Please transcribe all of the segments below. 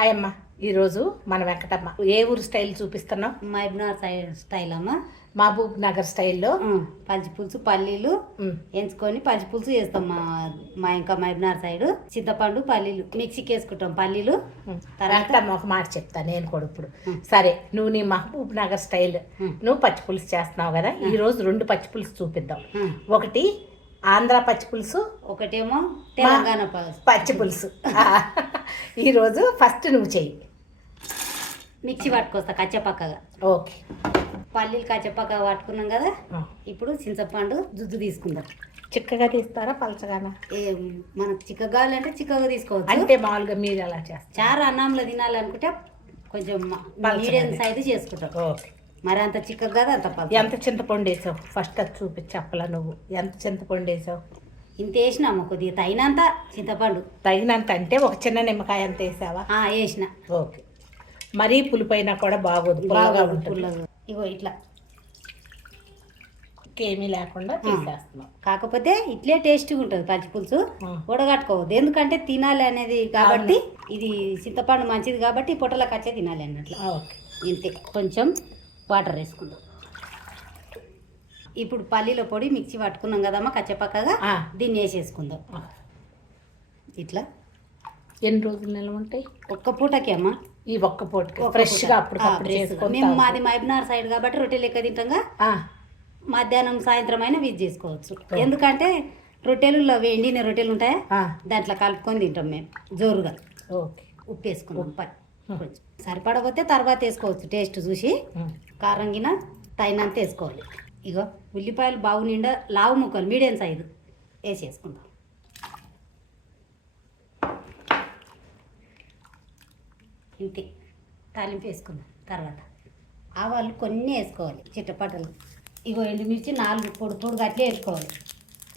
Hi అమ్మ ఈరోజు మన వెంకటమ్మ. ఏ ఊరు స్టైల్ చూపిస్తున్నాం మైబ్నార్ సైడ్ స్టైల్ అమ్మ. మహబూబ్ నగర్ స్టైల్లో పులుసు పల్లీలు ఎంచుకొని పచ్చి పులుసు చేస్తాం మా మా ఇంకా మైబ్నార్ సైడ్. చింతపండు పల్లీలు మిక్సీకి వేసుకుంటాం పల్లీలు. తర్వాత? వెంకటమ్మ ఒక మాట చెప్తా నేను కూడా ఇప్పుడు. సరే నువ్వు నీ మహబూబ్ నగర్ స్టైల్. నువ్వు పచ్చి పులుసు చేస్తున్నావు కదా? ఈ రోజు రెండు పచ్చి పులుసు చూపిద్దాం ఒకటి ఆంధ్ర పచ్చి పులుసు ఒకటేమో తెలంగాణ పచ్చి పులుసు. ఈరోజు ఫస్ట్ నువ్వు చెయ్యి. మిక్సీ పట్టుకొస్తా కచ్చపక్కగా. ఓకే. పల్లీలు కచ్చపక్కగా పట్టుకున్నాం కదా. ఇప్పుడు చింతపండు జుద్దు తీసుకుందాం. చిక్కగా తీస్తారా పలచగానా? ఏ మనకు చిక్కగా కావాలంటే చిక్కగా తీసుకోవచ్చు. అంటే మామూలుగా మీరు ఎలా చేస్తారు. చారు అన్నంలో తినాలనుకుంటే కొంచెం మీడియం. సైజు చేసుకుంటాం. ఓకే. మరి అంత చిక్కగా కాదు అంత పల్చగా. ఎంత చింతపండు వేసావు? ఫస్ట్ అది చూపించి చెప్పలా నువ్వు. ఎంత చింతపండు వేసావు? ఇంత వేసినాము కొద్దిగా. తగినంత చింతపండు. తగినంత అంటే ఒక చిన్న నిమ్మకాయ ఎంత వేసావా? ఆ, వేసిన. ఓకే. మరీ పులిపైనా కూడా బాగోదు పుల్లగా బాగా ఉంటుంది. పుల్లగా. ఇగో ఇట్లా. ఏమీ లేకుండా తీసేస్తున్నాం కాకపోతే ఇట్లే టేస్ట్గా ఉంటుంది పచ్చి పులుసు. ఆ. ఉడగట్టుకోవద్దు. ఎందుకంటే తినాలి అనేది కాబట్టి ఇది చింతపండు మంచిది కాబట్టి పొట్టల కచ్చే తినాలి అన్నట్లు. ఓకే. ఇంతే. కొంచెం వాటర్ వేసుకుందాం. ఇప్పుడు పల్లీల పొడి మిక్సీ పట్టుకున్నాం కదమ్మా కచ్చపక్కగా. దీన్ని వేసేసుకుందాం. ఇట్లా. ఎన్ని రోజులు నిల్వ ఉంటాయి? ఒక్క పూటకి అమ్మా. ఈ ఒక్క పూటకి. ఫ్రెష్గా. చేసుకొని మేము. మాది మైబ్నార్ సైడ్ కాబట్టి రొట్టెలు లెక్క తింటాంగా. మధ్యాహ్నం సాయంత్రం అయినా విజ్ చేసుకోవచ్చు ఎందుకంటే రొట్టెలు ఎండిన రొట్టెలు ఉంటాయా? దాంట్లో కలుపుకొని తింటాం మేము జోరుగా. ఓకే. ఉప్పు వేసుకున్నాం ప- కొంచెం. సరిపడకపోతే తర్వాత వేసుకోవచ్చు టేస్ట్ చూసి. కారం గిన తగినంత వేసుకోవాలి. ఇగో ఉల్లిపాయలు బాగు నిండా లావు ముక్కలు మీడియం సైజు వేసేసుకుందాం. ఇంతే. తాలింపు వేసుకుందాం తర్వాత. ఆవాలు కొన్ని వేసుకోవాలి చిట్టపట్టలు ఇగో ఎండుమిర్చి నాలుగు పొడి పొడిగా అట్లే వేసుకోవాలి.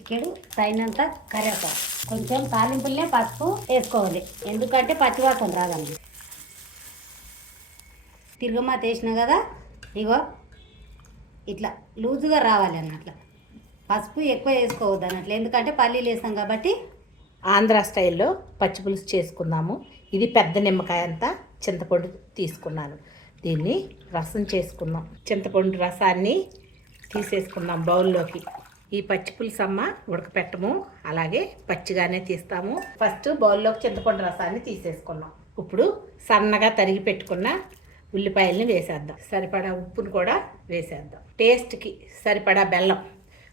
ఇక్కడ తగినంత కరివేపాకు. కొంచెం తాలింపులనే పసుపు వేసుకోవాలి. ఎందుకంటే పచ్చివాసన రాదండి. తిరగమాత వేసిన కదా ఇగో ఇట్లా లూజుగా రావాలి అన్నట్లు. పసుపు ఎక్కువ వేసుకోవద్దు అన్నట్లు. ఎందుకంటే పల్లీలు వేస్తాం కాబట్టి ఆంధ్ర స్టైల్లో పచ్చి పులుసు చేసుకుందాము. ఇది పెద్ద నిమ్మకాయ అంతా చింతపండు తీసుకున్నాను. దీన్ని రసం చేసుకుందాం. చింతపండు రసాన్ని తీసేసుకుందాం బౌల్లోకి. ఈ పచ్చి పులుసు అమ్మ ఉడకపెట్టము. అలాగే పచ్చిగానే తీస్తాము. ఫస్ట్ బౌల్లోకి చింతపండు రసాన్ని తీసేసుకున్నాం. ఇప్పుడు సన్నగా తరిగి పెట్టుకున్న ఉల్లిపాయల్ని వేసేద్దాం. సరిపడా ఉప్పును కూడా వేసేద్దాం. టేస్ట్కి సరిపడా బెల్లం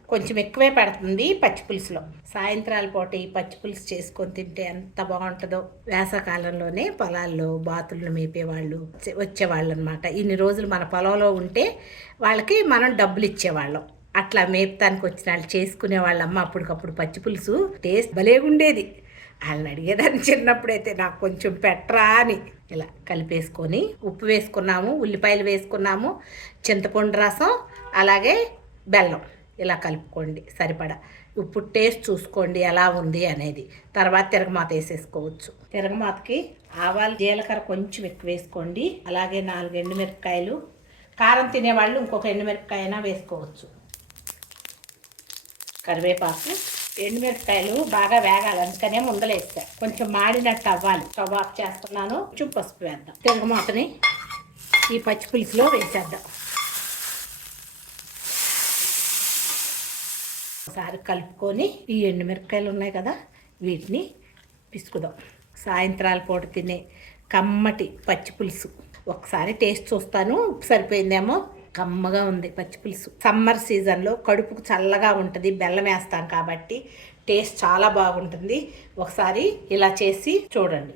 కొంచెం ఎక్కువే పడుతుంది పచ్చి పులుసులో. సాయంత్రాల పూట ఈ పచ్చి పులుసు చేసుకొని తింటే ఎంత బాగుంటుందో. వేసవకాలంలోనే పొలాల్లో బాతులను మేపేవాళ్ళు వచ్చే- వచ్చేవాళ్ళు అనమాట ఇన్ని రోజులు మన పొలంలో ఉంటే వాళ్ళకి మనం డబ్బులు ఇచ్చేవాళ్ళం. అట్లా మేపుతానికి వచ్చిన వాళ్ళు చేసుకునే వాళ్ళమ్మ అప్పటికప్పుడు పచ్చిపులుసు టేస్ట్ భలేగుండేది. వాళ్ళని అడిగేదాన్ని చిన్నప్పుడైతే నాకు కొంచెం పెట్టరా అని ఇలా కలిపేసుకొని ఉప్పు వేసుకున్నాము ఉల్లిపాయలు వేసుకున్నాము చింతపండు రసం అలాగే బెల్లం ఇలా కలుపుకోండి సరిపడా. ఇప్పుడు టేస్ట్ చూసుకోండి ఎలా ఉంది అనేది. తర్వాత తిరగమాత వేసేసుకోవచ్చు. తిరగమాతకి ఆవాలు జీలకర్ర కొంచెం ఎక్కువ వేసుకోండి. అలాగే నాలుగు ఎండుమిరపకాయలు. కారం తినేవాళ్ళు ఇంకొక ఎండుమిరపకాయ అయినా వేసుకోవచ్చు. కరివేపాకు ఎండుమిరపకాయలు బాగా వేగాలి. అందుకనే ముందలేస్తా కొంచెం మాడినట్టు అవ్వాలి. స్టవ్ ఆఫ్ చేస్తున్నాను. కొంచెం పసుపు వేద్దాం. తిరగమాతని ఈ పచ్చి పులుసులో వేసేద్దాం. ఒకసారి కలుపుకొని ఈ ఎండుమిరపకాయలు ఉన్నాయి కదా వీటిని పిసుకుదాం. సాయంత్రాల పూట తినే కమ్మటి పచ్చి పులుసు. ఒకసారి టేస్ట్ చూస్తాను. ఉప్పు సరిపోయిందేమో? కమ్మగా ఉంది పచ్చి పులుసు. సమ్మర్ సీజన్లో కడుపుకు చల్లగా ఉంటుంది బెల్లం వేస్తాం కాబట్టి టేస్ట్ చాలా బాగుంటుంది. ఒకసారి ఇలా చేసి చూడండి.